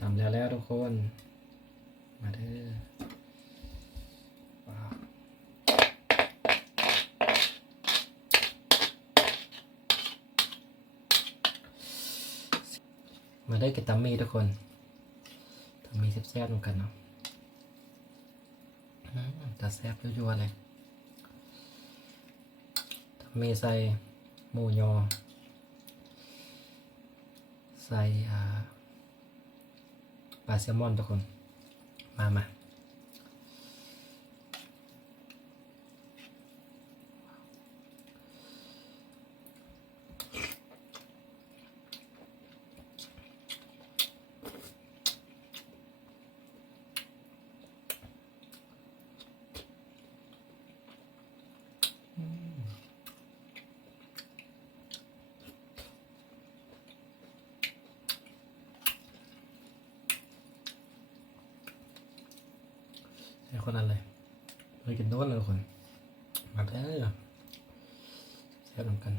ทำแล้วทุกคนมาเด้อว้าวมาได้กินตัมมี่ทุกคนตัมมี่แซ่บๆเหมือนกันเนาะแต่แซ่บยั่วๆเลยตัมมี่ใส่หมูยอใส่ปลาแซลมอนทุกคนมาให้คนนั้นเลยกินโน้นเลยทุกคนมาเด้อแซ่บเหมือนกัน